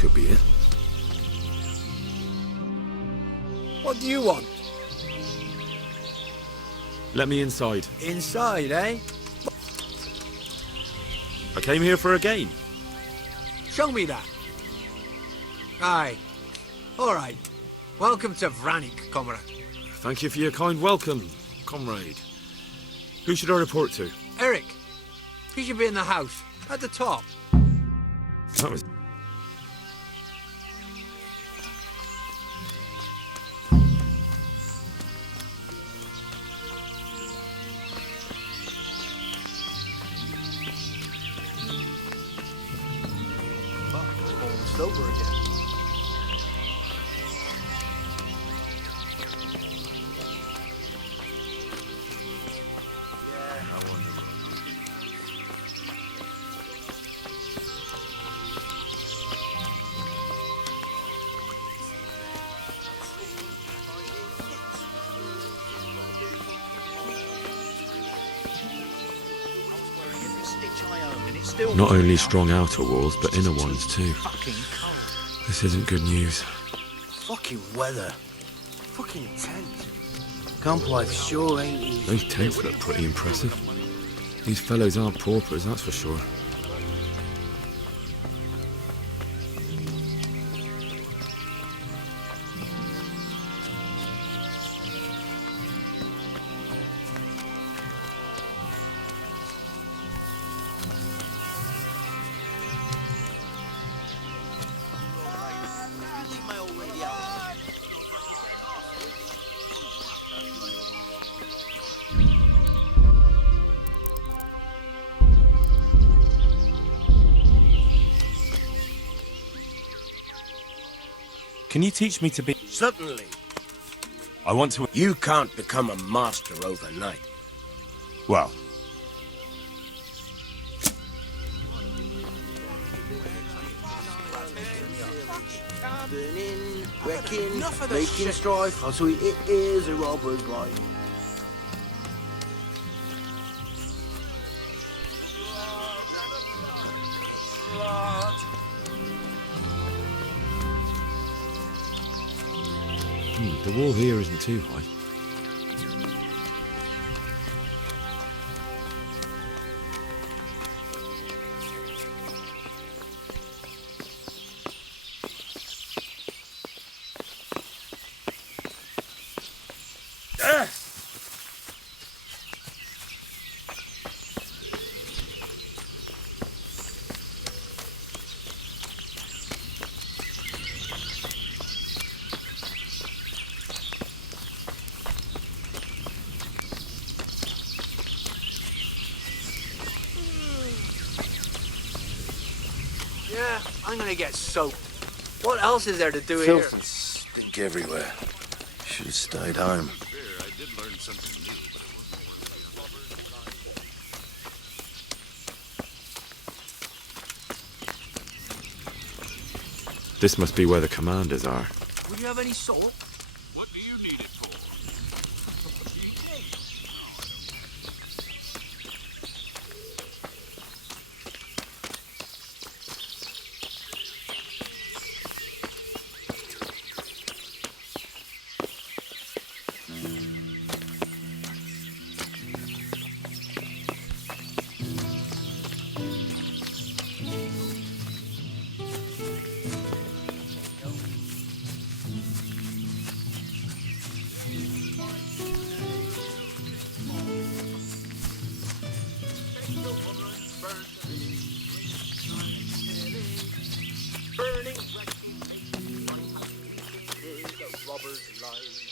could be it. What do you want? Let me inside. Inside, eh? I came here for a game. Show me that. Aye. All right. Welcome to Vranik, comrade. Thank you for your kind welcome, comrade. Who should I report to? Eric. He should be in the house, at the top. That was... Almost over again. Not only strong outer walls, but inner ones too. This isn't good news. Fucking weather. Fucking tent. Camp life sure ain't easy. Those tents look pretty impressive. These fellows aren't paupers, that's for sure. Can you teach me to be... Certainly. I want to... You can't become a master overnight. Well... Burning, wrecking, making strife, how sweet it is a robber's life. The wall here isn't too high. Yeah, I'm gonna get soaked. What else is there to do Filth here? and stink everywhere. Should have stayed home. This must be where the commanders are. Would you have any salt? What do you need it for? Burning, is a robber's life.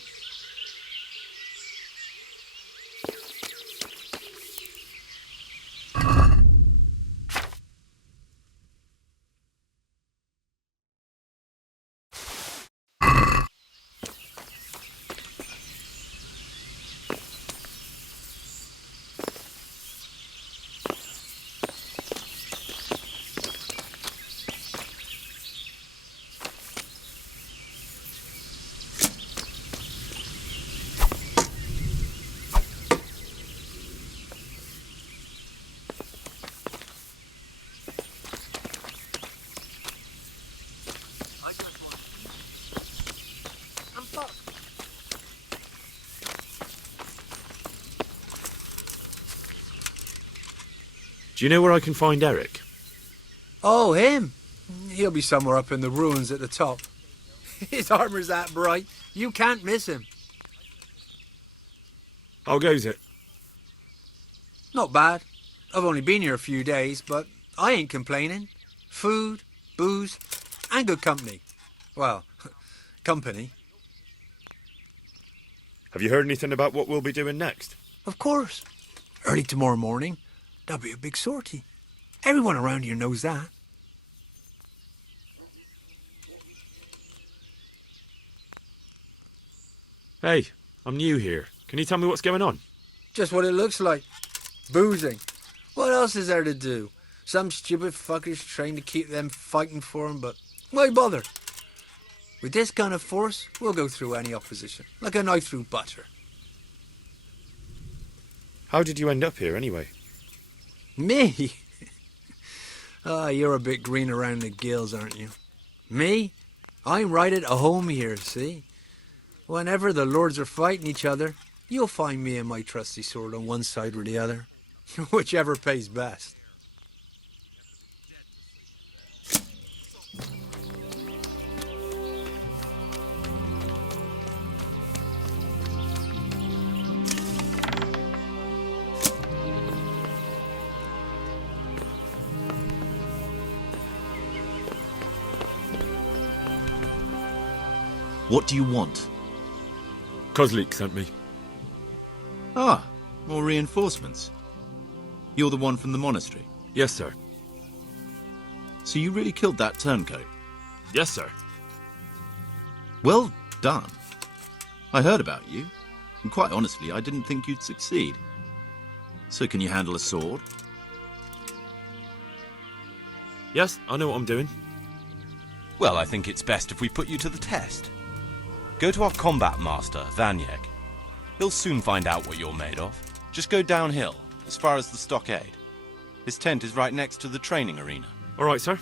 fuck? Do you know where I can find Eric? Oh, him? He'll be somewhere up in the ruins at the top. His armor's that bright, you can't miss him. How goes it? Not bad. I've only been here a few days, but I ain't complaining. Food, booze, and good company. Well, company. Have you heard anything about what we'll be doing next? Of course. Early tomorrow morning, there'll be a big sortie. Everyone around here knows that. Hey, I'm new here. Can you tell me what's going on? Just what it looks like. Boozing. What else is there to do? Some stupid fuckers trying to keep them fighting for him, but why bother? With this kind of force, we'll go through any opposition, like a knife through butter. How did you end up here anyway? Me? You're a bit green around the gills, aren't you? Me? I'm right at home here, see? Whenever the lords are fighting each other, you'll find me and my trusty sword on one side or the other. Whichever pays best. What do you want? Kozlik sent me. Ah, more reinforcements. You're the one from the monastery. Yes, sir. So you really killed that turncoat? Yes, sir. Well done. I heard about you, and quite honestly, I didn't think you'd succeed. So can you handle a sword? Yes, I know what I'm doing. Well, I think it's best if we put you to the test. Go to our combat master, Vanyek. He'll soon find out what you're made of. Just go downhill, as far as the stockade. His tent is right next to the training arena. All right, sir.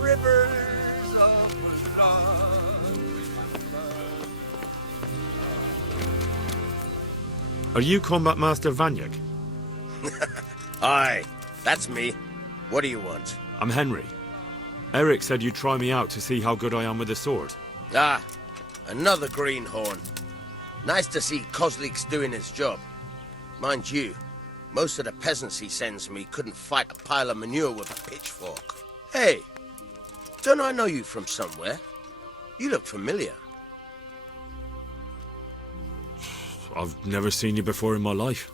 Rivers of blood. Are you Combat Master Vanyek? Aye, that's me. What do you want? I'm Henry. Eric said you'd try me out to see how good I am with a sword. Ah, another greenhorn. Nice to see Kozlik's doing his job. Mind you, most of the peasants he sends me couldn't fight a pile of manure with a pitchfork. Hey, don't I know you from somewhere? You look familiar. I've never seen you before in my life.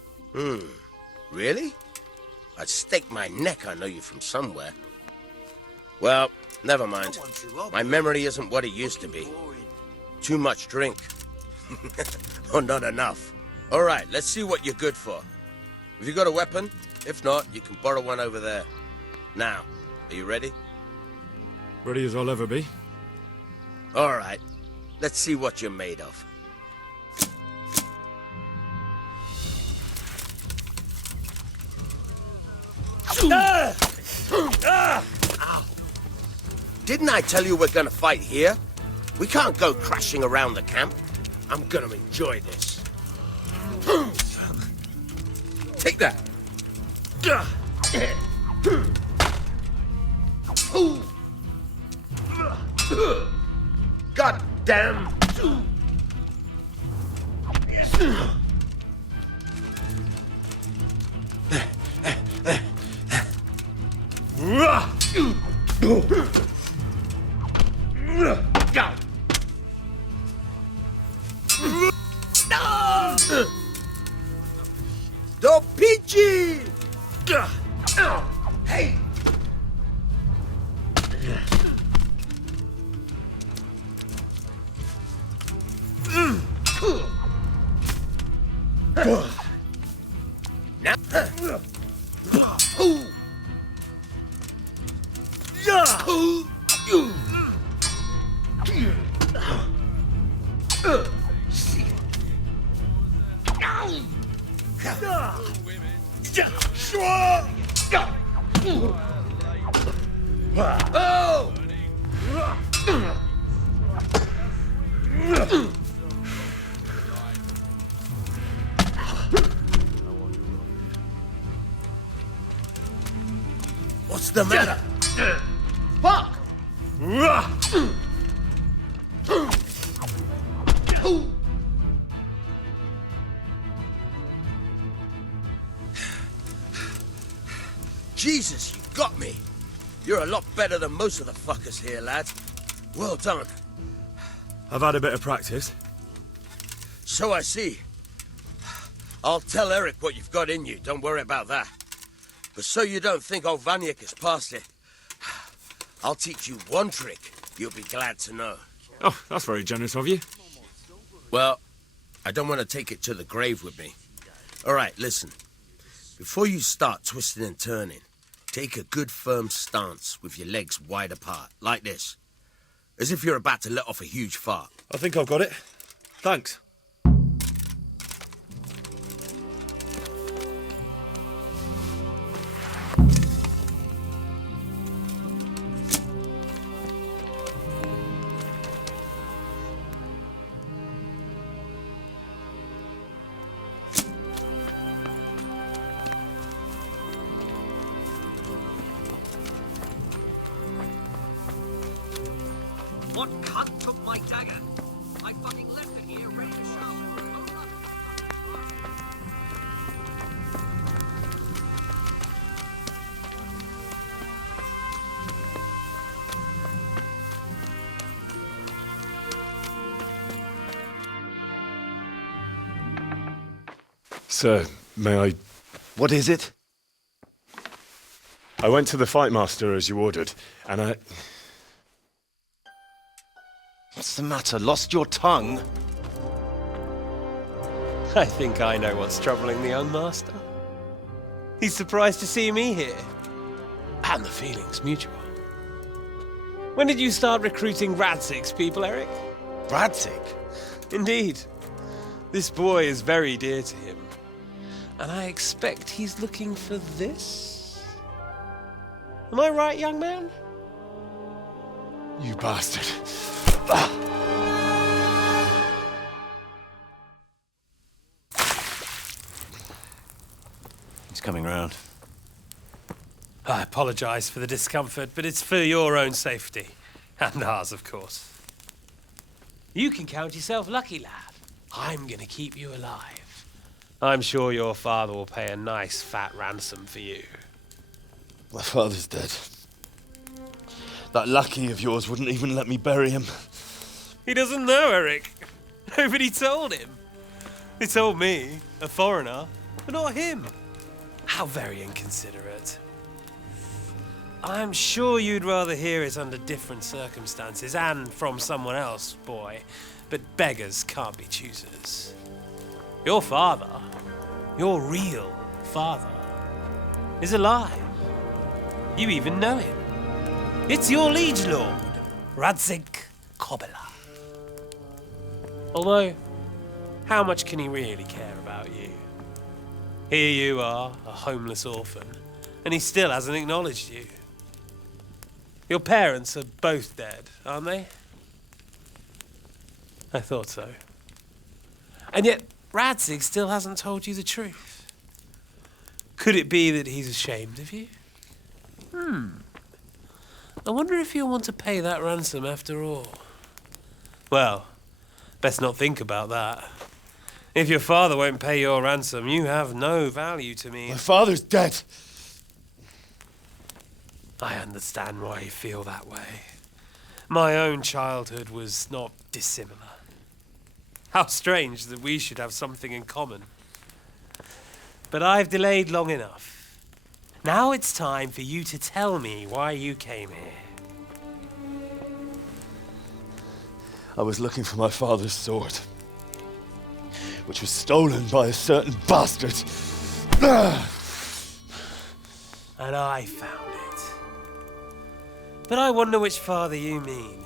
Really? I'd stake my neck I know you from somewhere. Well, never mind. My memory isn't what it used to be. Too much drink. Or not enough. All right, let's see what you're good for. Have you got a weapon? If not, you can borrow one over there. Now, are you ready? Ready as I'll ever be. All right, let's see what you're made of. Didn't I tell you we're gonna fight here? We can't go crashing around the camp. I'm gonna enjoy this. Take that. God damn. The peachy! Hey! Now. What's the matter? Fuck! Jesus, you got me. You're a lot better than most of the fuckers here, lad. Well done. I've had a bit of practice. So I see. I'll tell Eric what you've got in you, don't worry about that. But so you don't think old Vanyek is past it, I'll teach you one trick you'll be glad to know. Oh, that's very generous of you. Well, I don't want to take it to the grave with me. All right, listen. Before you start twisting and turning, take a good firm stance with your legs wide apart, like this. As if you're about to let off a huge fart. I think I've got it. Thanks. What cunt took my dagger? I fucking left it here ready to sharpen. Sir, may I... What is it? I went to the fight master as you ordered, and I... What's the matter? Lost your tongue? I think I know what's troubling the young master. He's surprised to see me here. And the feeling's mutual. When did you start recruiting Radzig's people, Eric? Radzig? Indeed. This boy is very dear to him. And I expect he's looking for this? Am I right, young man? You bastard. He's coming round. I apologize for the discomfort, but it's for your own safety. And ours, of course. You can count yourself lucky, lad. I'm gonna keep you alive. I'm sure your father will pay a nice fat ransom for you. My father's dead. That lackey of yours wouldn't even let me bury him. He doesn't know, Eric. Nobody told him. They told me, a foreigner, but not him. How very inconsiderate. I'm sure you'd rather hear it under different circumstances and from someone else, boy. But beggars can't be choosers. Your father, your real father, is alive. You even know him. It's your liege lord, Radzig Kobyla. Although, how much can he really care about you? Here you are, a homeless orphan, and he still hasn't acknowledged you. Your parents are both dead, aren't they? I thought so. And yet, Radzig still hasn't told you the truth. Could it be that he's ashamed of you? I wonder if you'll want to pay that ransom after all. Well, best not think about that. If your father won't pay your ransom, you have no value to me. My father's dead. I understand why you feel that way. My own childhood was not dissimilar. How strange that we should have something in common. But I've delayed long enough. Now it's time for you to tell me why you came here. I was looking for my father's sword, which was stolen by a certain bastard. And I found it. But I wonder which father you mean.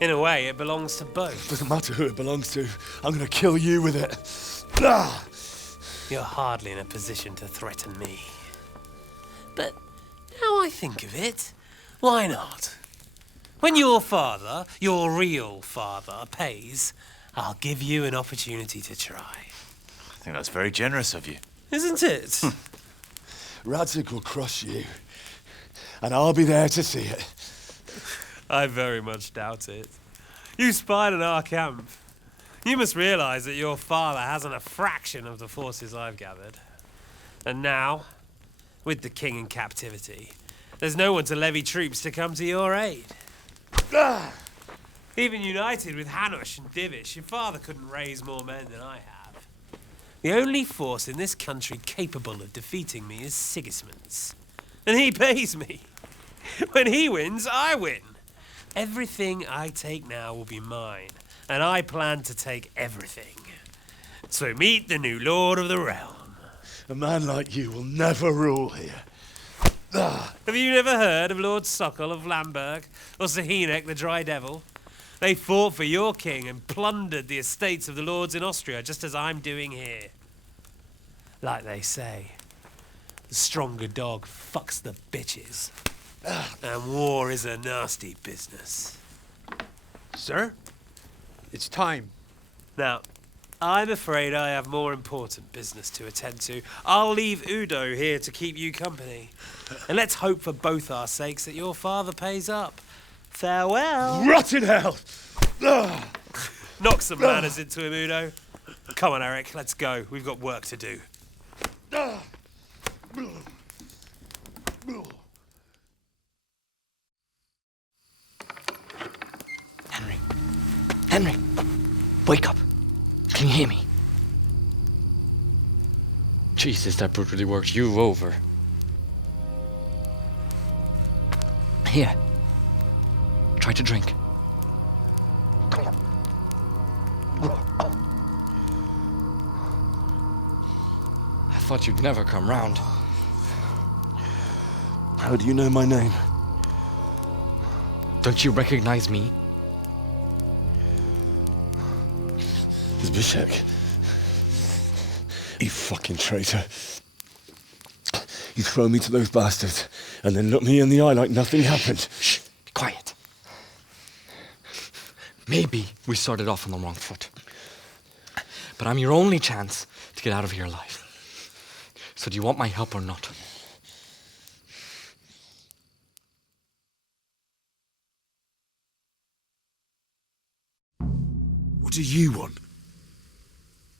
In a way, it belongs to both. Doesn't matter who it belongs to. I'm gonna kill you with it. You're hardly in a position to threaten me. But now I think of it, why not? When your father, your real father, pays, I'll give you an opportunity to try. I think that's very generous of you. Isn't it? Radzig will crush you. And I'll be there to see it. I very much doubt it. You spied on our camp. You must realize that your father hasn't a fraction of the forces I've gathered. And now, with the king in captivity, there's no one to levy troops to come to your aid. Even united with Hanush and Divish, your father couldn't raise more men than I have. The only force in this country capable of defeating me is Sigismund's. And he pays me. When he wins, I win. Everything I take now will be mine, and I plan to take everything. So meet the new lord of the realm. A man like you will never rule here. Have you never heard of Lord Sokol of Lamberg, or Sahinek the Dry Devil? They fought for your king and plundered the estates of the lords in Austria, just as I'm doing here. Like they say, the stronger dog fucks the bitches. And war is a nasty business. Sir, it's time. Now, I'm afraid I have more important business to attend to. I'll leave Udo here to keep you company. And let's hope for both our sakes that your father pays up. Farewell. Rot in hell! Knock some manners into him, Udo. Come on, Eric, let's go. We've got work to do. Henry, wake up. Can you hear me? Jesus, that brutally worked you over. Here. Try to drink. I thought you'd never come round. How do you know my name? Don't you recognize me? Zbyszek. You fucking traitor. You throw me to those bastards and then look me in the eye like nothing happened. Shh, be quiet. Maybe we started off on the wrong foot. But I'm your only chance to get out of here alive. So do you want my help or not? What do you want?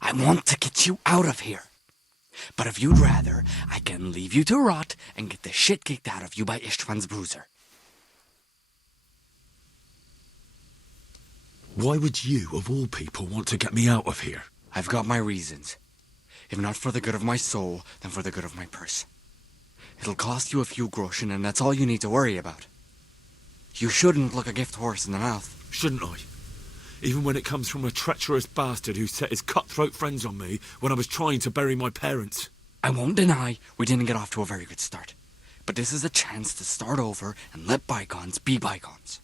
I want to get you out of here. But if you'd rather, I can leave you to rot and get the shit kicked out of you by Ishtvan's bruiser. Why would you, of all people, want to get me out of here? I've got my reasons. If not for the good of my soul, then for the good of my purse. It'll cost you a few groschen, and that's all you need to worry about. You shouldn't look a gift horse in the mouth. Shouldn't I? Even when it comes from a treacherous bastard who set his cutthroat friends on me when I was trying to bury my parents. I won't deny we didn't get off to a very good start. But this is a chance to start over and let bygones be bygones.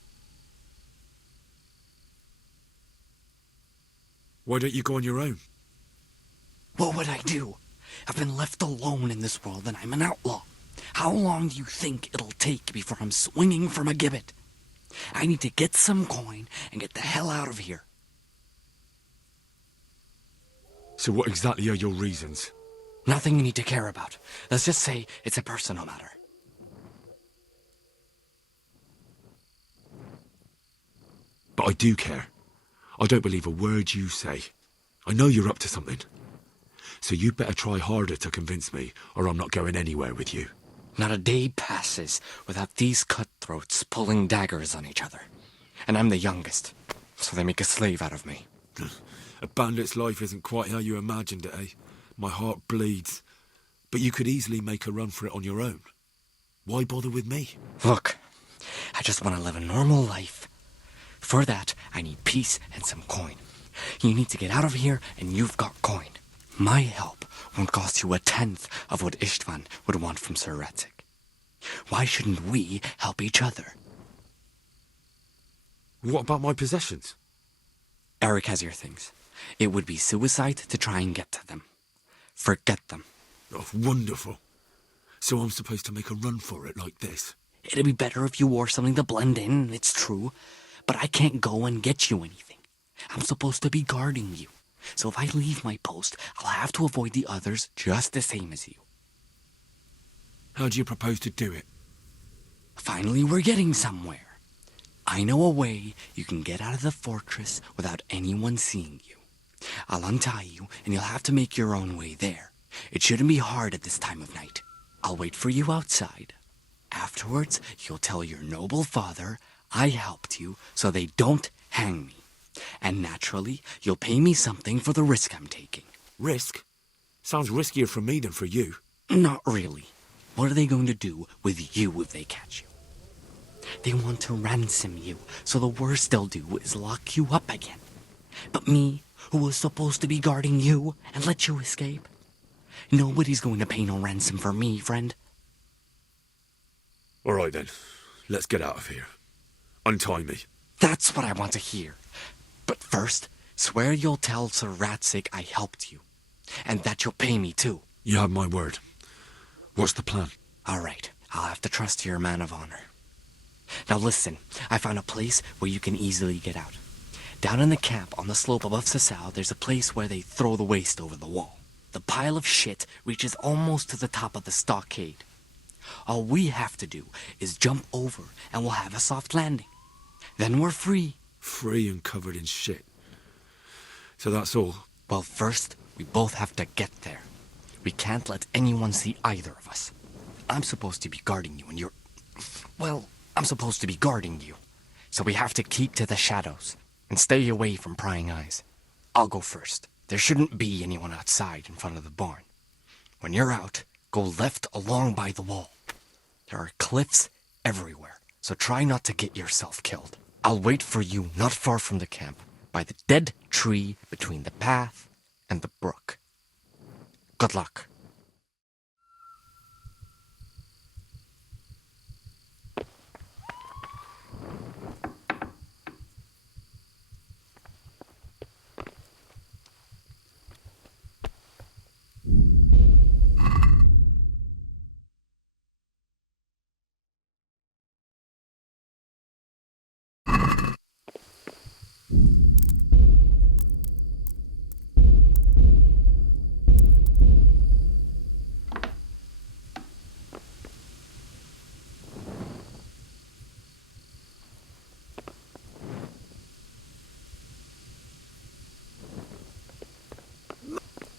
Why don't you go on your own? What would I do? I've been left alone in this world and I'm an outlaw. How long do you think it'll take before I'm swinging from a gibbet? I need to get some coin and get the hell out of here. So what exactly are your reasons? Nothing you need to care about. Let's just say it's a personal matter. But I do care. I don't believe a word you say. I know you're up to something. So you'd better try harder to convince me, or I'm not going anywhere with you. Not a day passes without these cutthroats pulling daggers on each other. And I'm the youngest, so they make a slave out of me. A bandit's life isn't quite how you imagined it, eh? My heart bleeds. But you could easily make a run for it on your own. Why bother with me? Look, I just want to live a normal life. For that, I need peace and some coin. You need to get out of here, and you've got coin. My help won't cost you a tenth of what Istvan would want from Sir Ratzik. Why shouldn't we help each other? What about my possessions? Eric has your things. It would be suicide to try and get to them. Forget them. Oh, wonderful. So I'm supposed to make a run for it like this? It'd be better if you wore something to blend in, it's true. But I can't go and get you anything. I'm supposed to be guarding you. So if I leave my post, I'll have to avoid the others just the same as you. How do you propose to do it? Finally, we're getting somewhere. I know a way you can get out of the fortress without anyone seeing you. I'll untie you, and you'll have to make your own way there. It shouldn't be hard at this time of night. I'll wait for you outside. Afterwards, you'll tell your noble father I helped you so they don't hang me. And naturally, you'll pay me something for the risk I'm taking. Risk? Sounds riskier for me than for you. Not really. What are they going to do with you if they catch you? They want to ransom you, so the worst they'll do is lock you up again. But me, who was supposed to be guarding you and let you escape? Nobody's going to pay no ransom for me, friend. All right then, let's get out of here. Untie me. That's what I want to hear. But first, swear you'll tell Sir Ratzik I helped you. And that you'll pay me too. You have my word. What's the plan? All right, I'll have to trust you're a man of honor. Now listen, I found a place where you can easily get out. Down in the camp on the slope above Sasau, there's a place where they throw the waste over the wall. The pile of shit reaches almost to the top of the stockade. All we have to do is jump over and we'll have a soft landing. Then we're free. Free and covered in shit. So that's all? Well, first, we both have to get there. We can't let anyone see either of us. I'm supposed to be guarding you and you're... Well, I'm supposed to be guarding you. So we have to keep to the shadows and stay away from prying eyes. I'll go first. There shouldn't be anyone outside in front of the barn. When you're out, go left along by the wall. There are cliffs everywhere, so try not to get yourself killed. I'll wait for you not far from the camp, by the dead tree between the path and the brook. Good luck.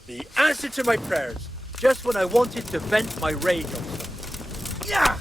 The answer to my prayers, just when I wanted to vent my rage on someone. Yeah!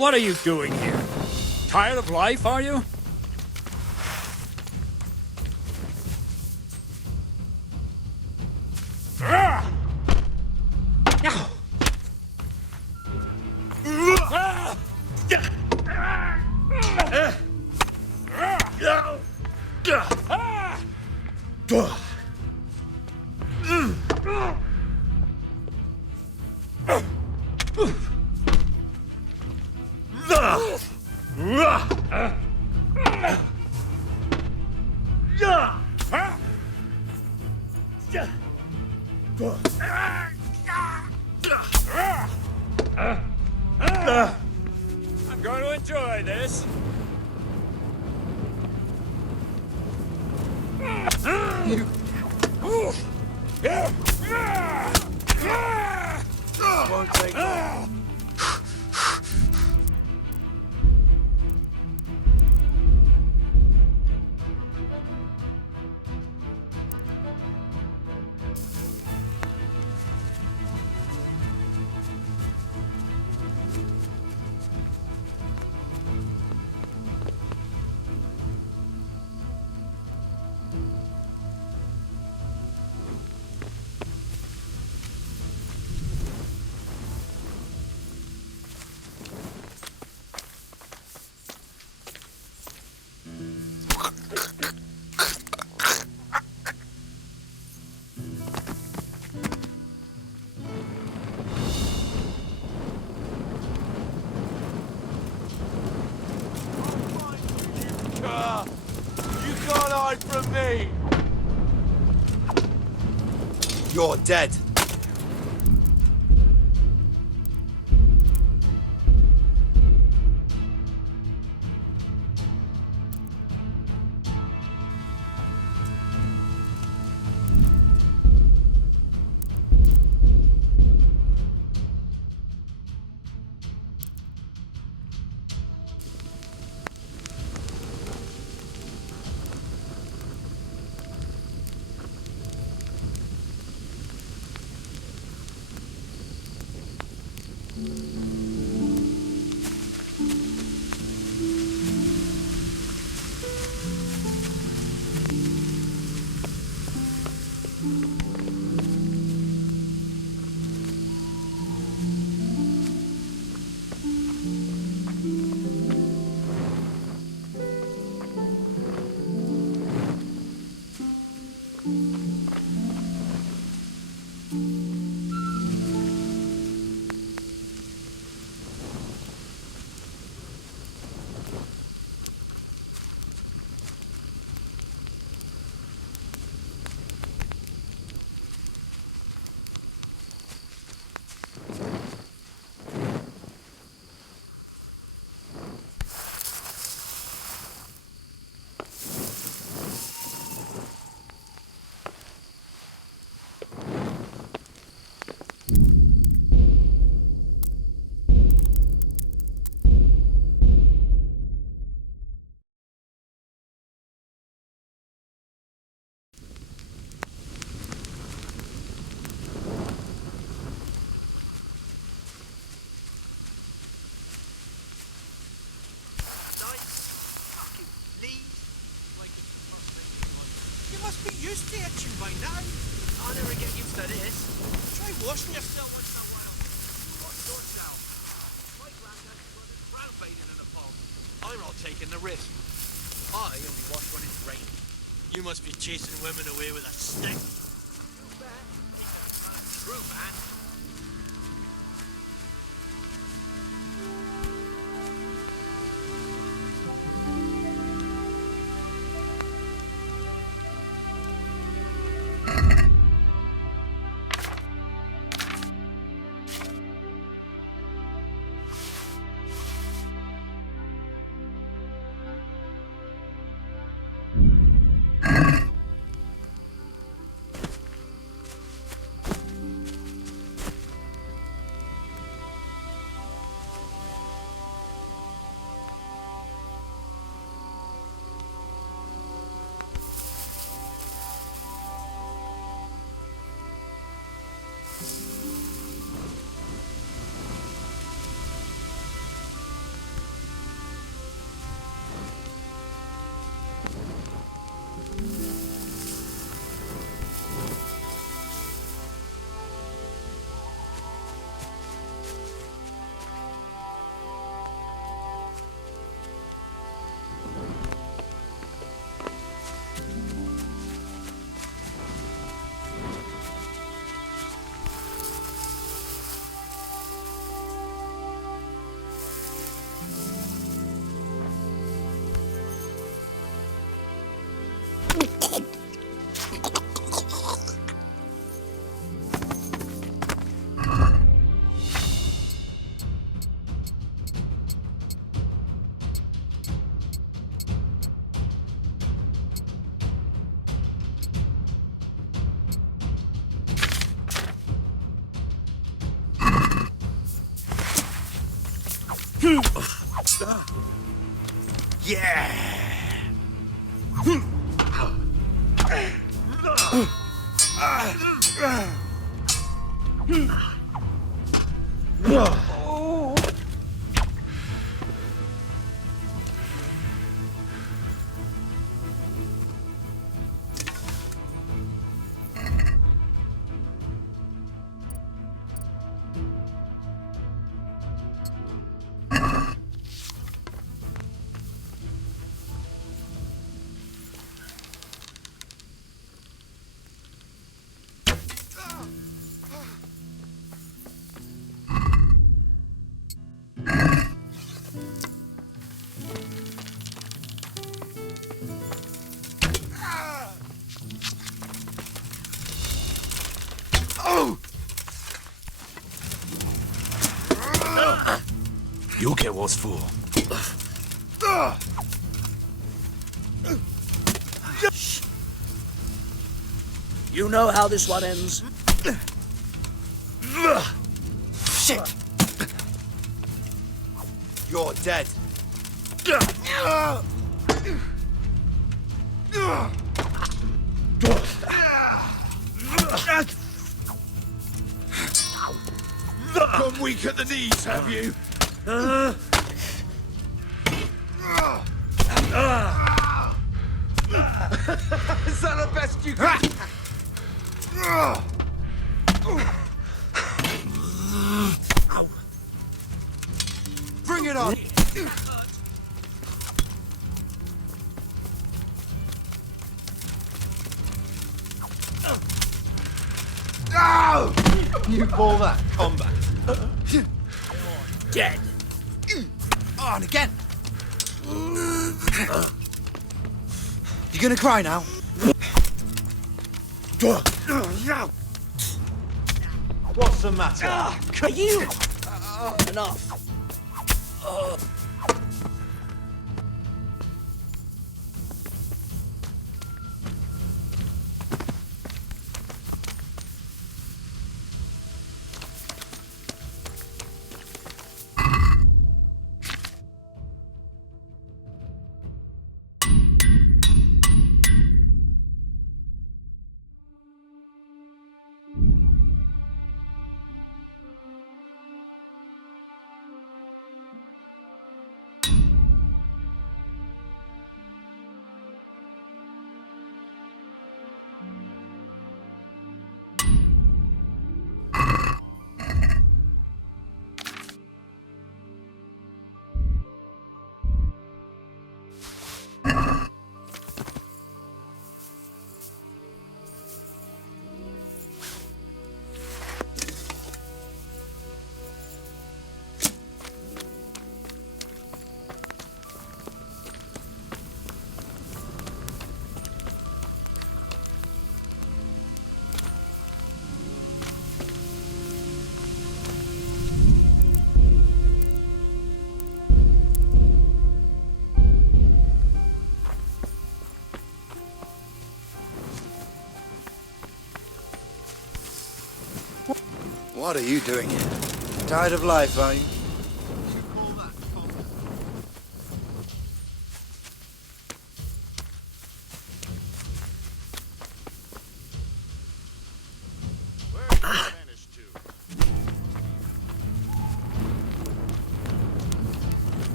What are you doing here? Tired of life, are you? I'm going to enjoy this. Won't take long. You can't hide from me! You're dead. You must be used to itching by now. I'll never get used to this. Try washing yourself once in a while. What's yourself? My granddad's running brown bathing in a pond. I'm not taking the risk. I only wash when it's raining. You must be chasing women away with a stick. You bet. True, man. You'll get what's for. You know how this one ends? Shit! You're dead. Gone weak at the knees, have you? Is that the best you can? Bring it on! You call that combat? Dead. Oh, and again! You gonna cry now? What's the matter? Are you? Enough. What are you doing here? Tired of life, are you?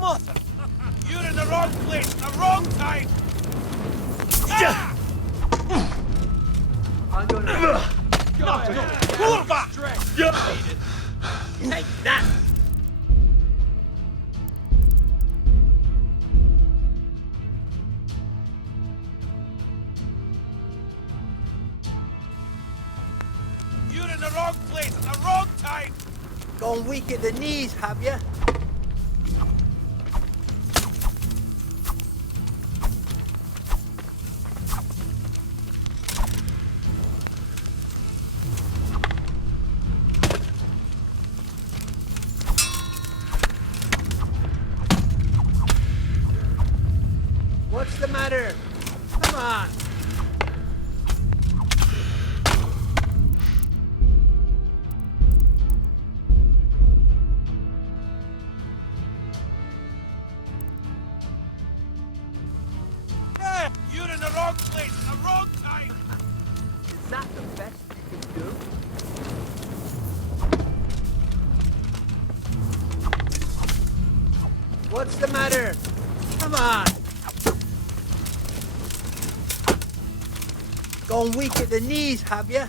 Mother! You're in the wrong place, the wrong time! I'm gonna... Kurva! Take that! You're in the wrong place at the wrong time! Gone weak at the knees, have you? What's the matter? Come on! What's the matter? Come on. Gone weak at the knees, have you?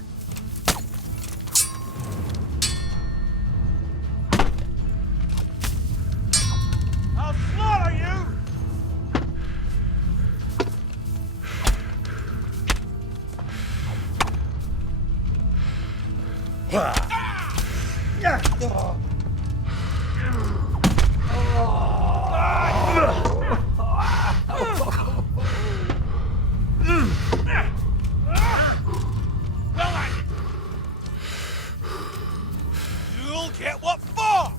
I'll slaughter you! You'll get what for!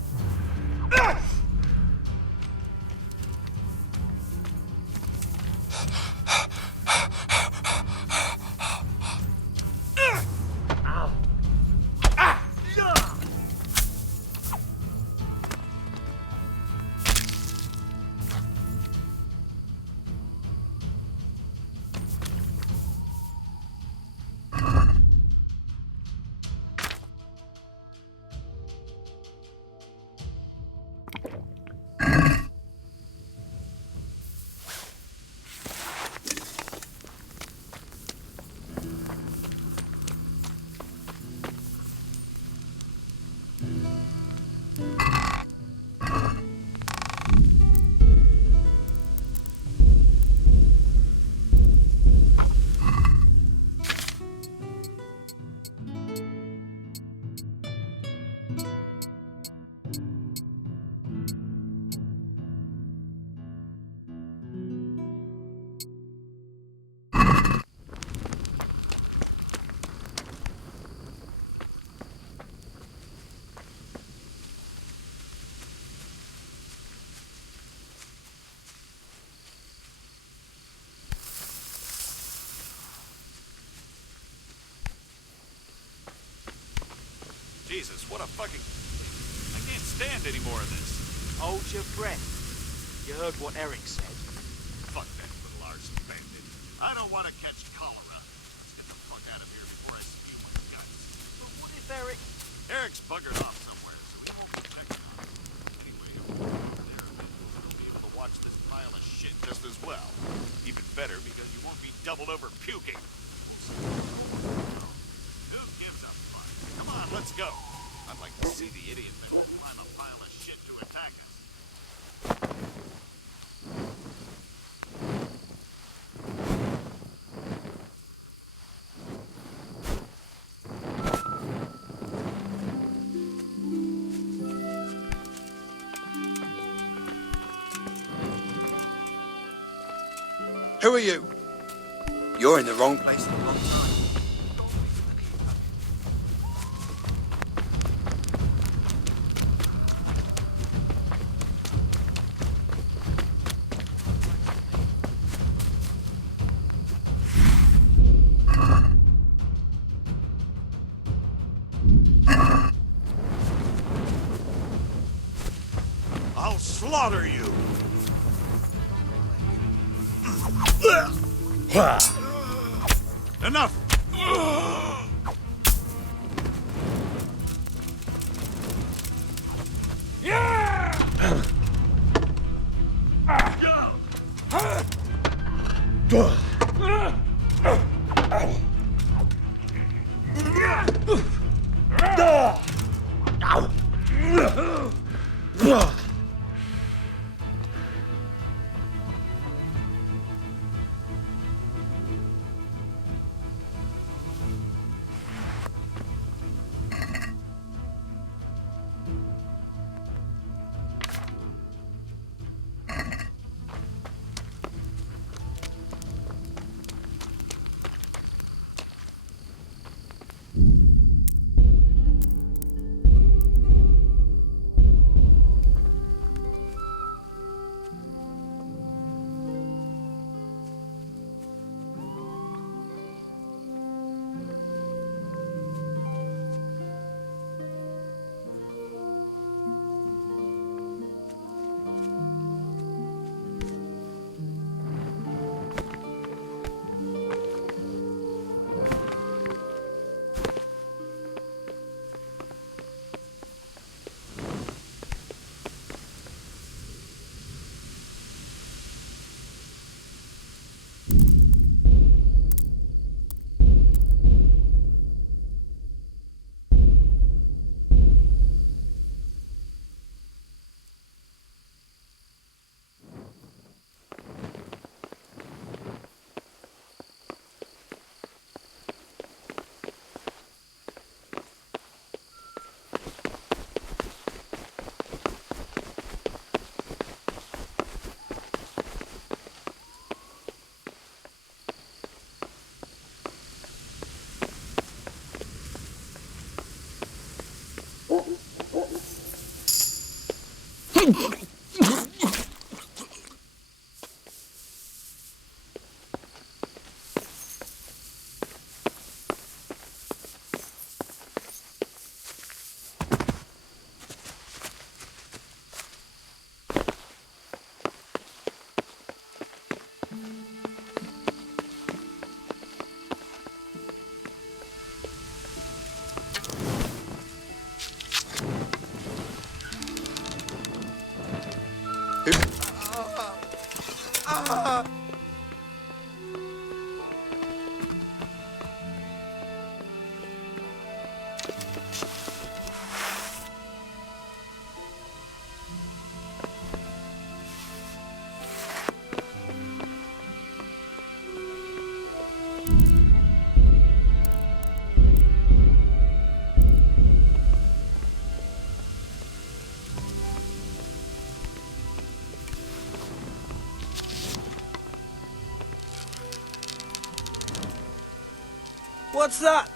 Jesus, what a fucking... I can't stand any more of this. Hold your breath. You heard what Eric said. Fuck that little arson bandit. I don't want to catch cholera. Let's get the fuck out of here before I spew my guts. But what if Eric... Eric's buggered off somewhere, so he won't be back. Anyway, over there, you'll be able to watch this pile of shit just as well. Even better, because you won't be doubled over puking. Who gives a fuck? Come on, let's go. I'd like to see the idiot that will climb a pile of shit to attack us. Who are you? You're in the wrong place at the wrong time. I'll slaughter you! Enough! What's that?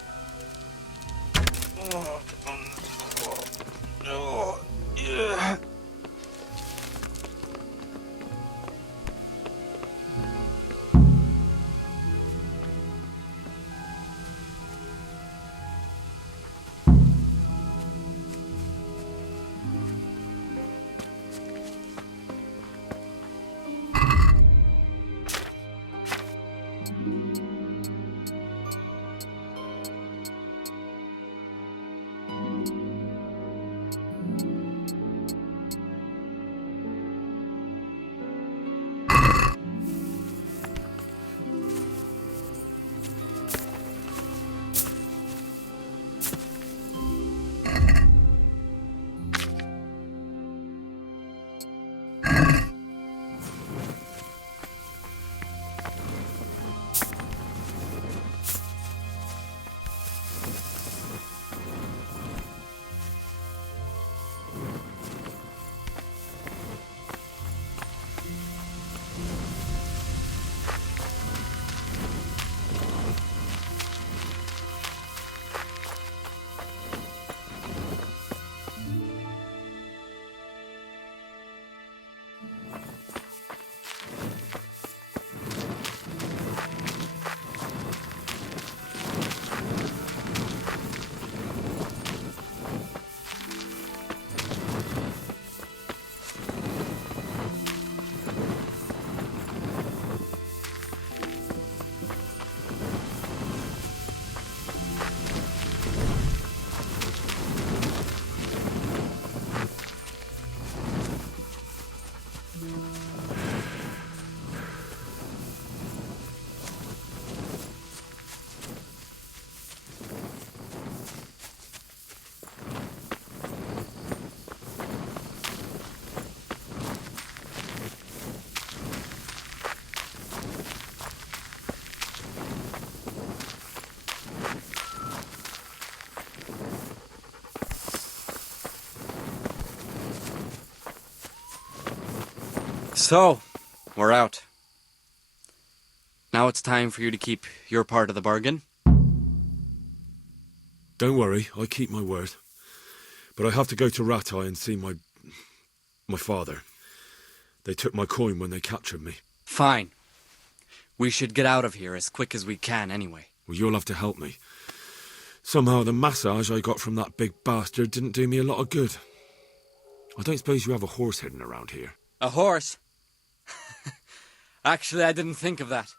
So, we're out. Now it's time for you to keep your part of the bargain. Don't worry, I keep my word. But I have to go to Ratai and see my father. They took my coin when they captured me. Fine. We should get out of here as quick as we can anyway. Well, you'll have to help me. Somehow the massage I got from that big bastard didn't do me a lot of good. I don't suppose you have a horse hidden around here. A horse? Actually, I didn't think of that.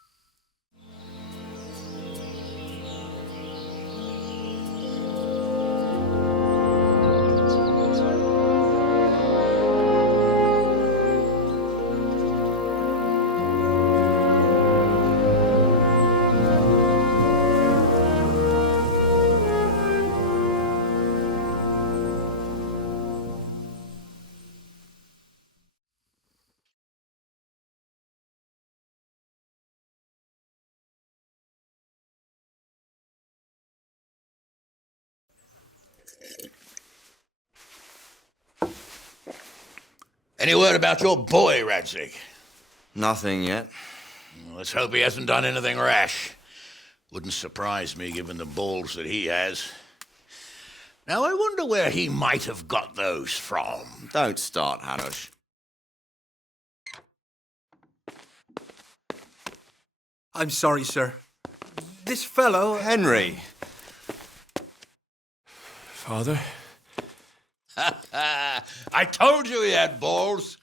Any word about your boy, Radzig? Nothing yet. Let's hope he hasn't done anything rash. Wouldn't surprise me, given the balls that he has. Now, I wonder where he might have got those from. Don't start, Hanush. I'm sorry, sir. This fellow... Henry! Father? I told you he had balls.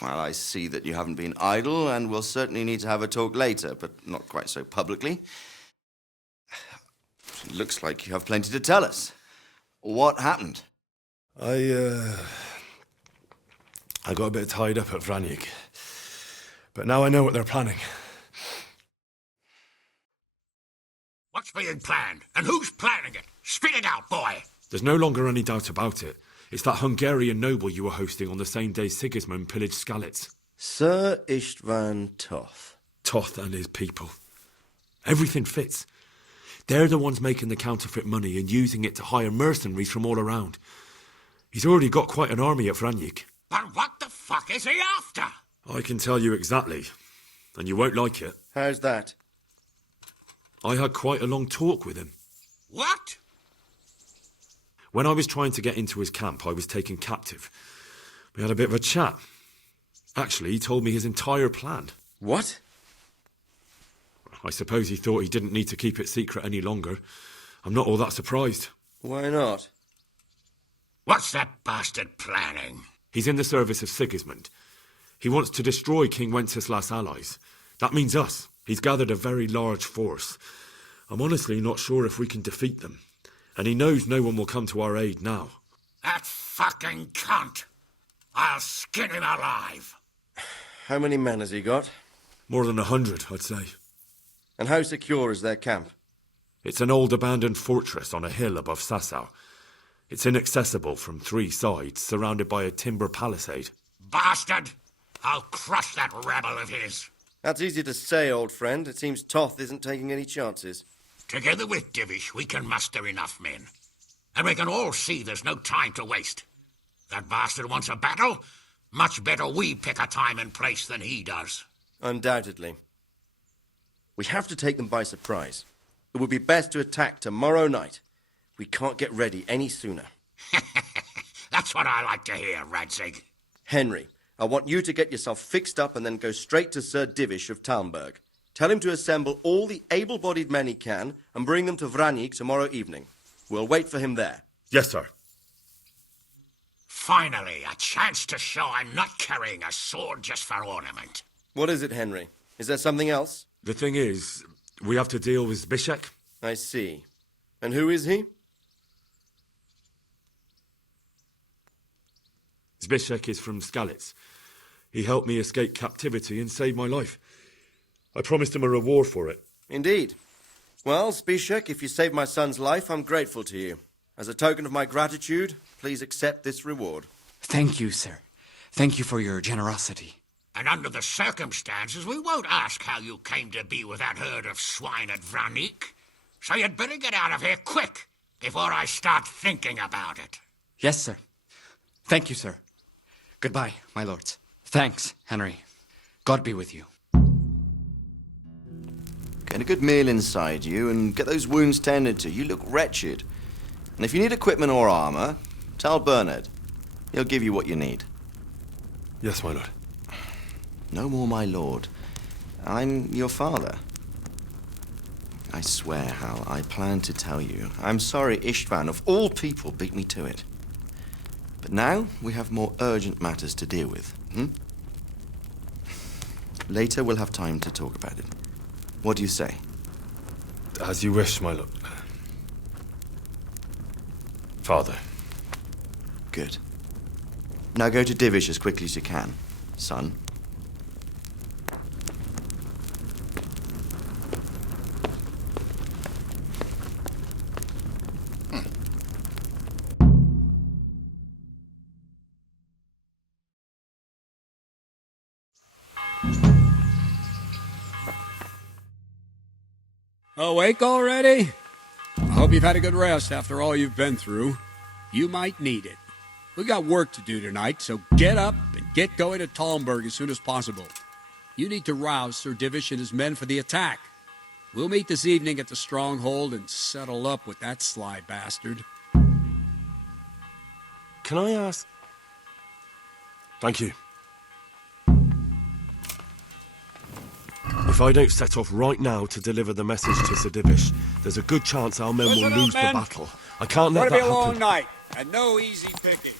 Well, I see that you haven't been idle, and we'll certainly need to have a talk later, but not quite so publicly. It looks like you have plenty to tell us. What happened? I got a bit tied up at Vranyik. But now I know what they're planning. What's being planned? And who's planning it? Spit it out, boy! There's no longer any doubt about it. It's that Hungarian noble you were hosting on the same day Sigismund pillaged Skalitz. Sir Istvan Toth. Toth and his people. Everything fits. They're the ones making the counterfeit money and using it to hire mercenaries from all around. He's already got quite an army at Vranyik. But what the fuck is he after? I can tell you exactly, and you won't like it. How's that? I had quite a long talk with him. What? When I was trying to get into his camp, I was taken captive. We had a bit of a chat. Actually, he told me his entire plan. What? I suppose he thought he didn't need to keep it secret any longer. I'm not all that surprised. Why not? What's that bastard planning? He's in the service of Sigismund. He wants to destroy King Wenceslas' allies. That means us. He's gathered a very large force. I'm honestly not sure if we can defeat them. And he knows no one will come to our aid now. That fucking cunt! I'll skin him alive! How many men has he got? More than 100, I'd say. And how secure is their camp? It's an old abandoned fortress on a hill above Sassau. It's inaccessible from 3 sides, surrounded by a timber palisade. Bastard! I'll crush that rebel of his! That's easy to say, old friend. It seems Toth isn't taking any chances. Together with Divish, we can muster enough men. And we can all see there's no time to waste. That bastard wants a battle. Much better we pick a time and place than he does. Undoubtedly. We have to take them by surprise. It would be best to attack tomorrow night. We can't get ready any sooner. That's what I like to hear, Radzig. Henry, I want you to get yourself fixed up and then go straight to Sir Divish of Talmberg. Tell him to assemble all the able-bodied men he can and bring them to Vranik tomorrow evening. We'll wait for him there. Yes, sir. Finally, a chance to show I'm not carrying a sword just for ornament. What is it, Henry? Is there something else? The thing is, we have to deal with Zbyszek. I see. And who is he? Zbyszek is from Skalitz. He helped me escape captivity and saved my life. I promised him a reward for it. Indeed. Well, Zbyszek, if you saved my son's life, I'm grateful to you. As a token of my gratitude, please accept this reward. Thank you, sir. Thank you for your generosity. And under the circumstances, we won't ask how you came to be with that herd of swine at Vranik. So you'd better get out of here quick, before I start thinking about it. Yes, sir. Thank you, sir. Goodbye, my lords. Thanks, Henry. God be with you. Get a good meal inside you and get those wounds tended to. You look wretched. And if you need equipment or armor, tell Bernard. He'll give you what you need. Yes, my lord. No more, my lord. I'm your father. I swear, Hal, I planned to tell you. I'm sorry Istvan, of all people, beat me to it. But now we have more urgent matters to deal with. Later we'll have time to talk about it. What do you say? As you wish, my lord. Father. Good. Now go to Divish as quickly as you can, son. Awake already? I hope you've had a good rest after all you've been through. You might need it. We got work to do tonight, so get up and get going to Talmberg as soon as possible. You need to rouse Sir Divish and his men for the attack. We'll meet this evening at the stronghold and settle up with that sly bastard. Can I ask? Thank you. If I don't set off right now to deliver the message to Sir Divish, there's a good chance our men will Listen up, lose the men. battle. I can't let It's gonna that be a long happen. night, and no easy picking.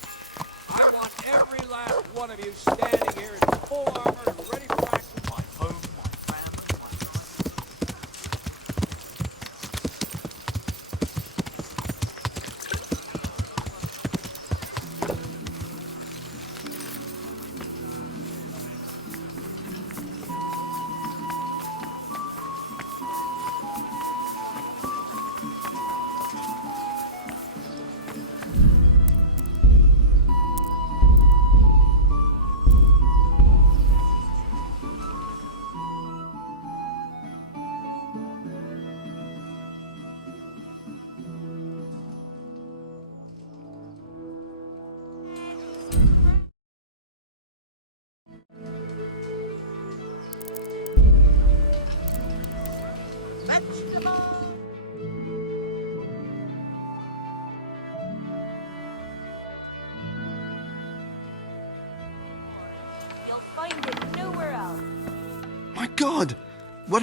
I want every last one of you standing here in full armor and ready for action. My home, my family, my God! What?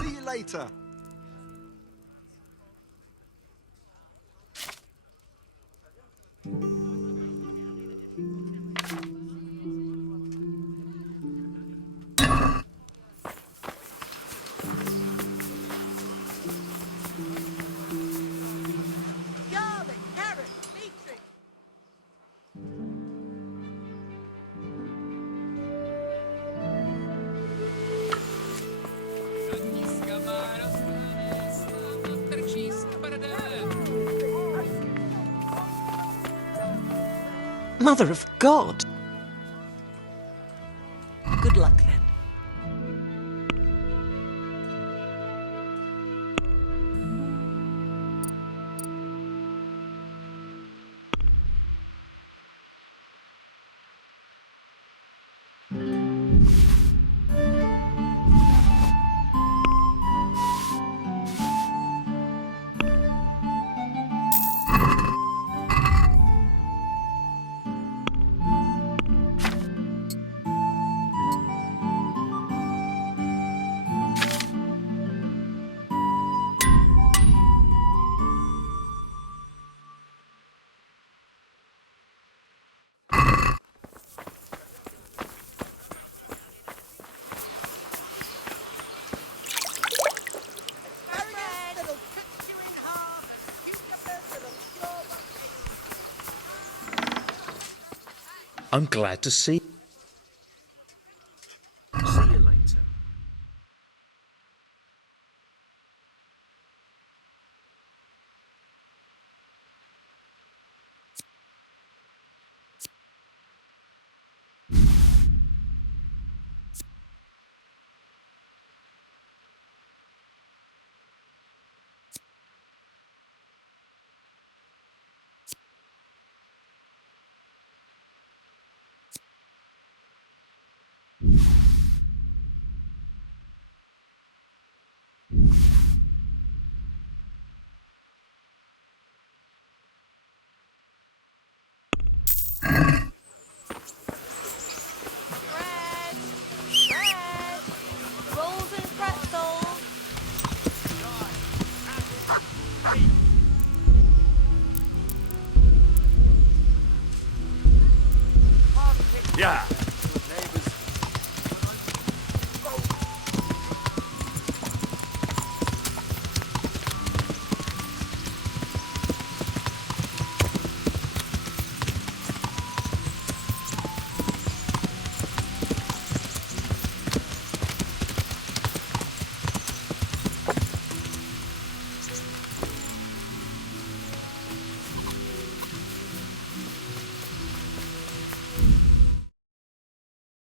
See you later. Garlic, carrot, beetroot. Mother of God! Good luck then. I'm glad to see. See you later. Rolls and pretzels. Yeah.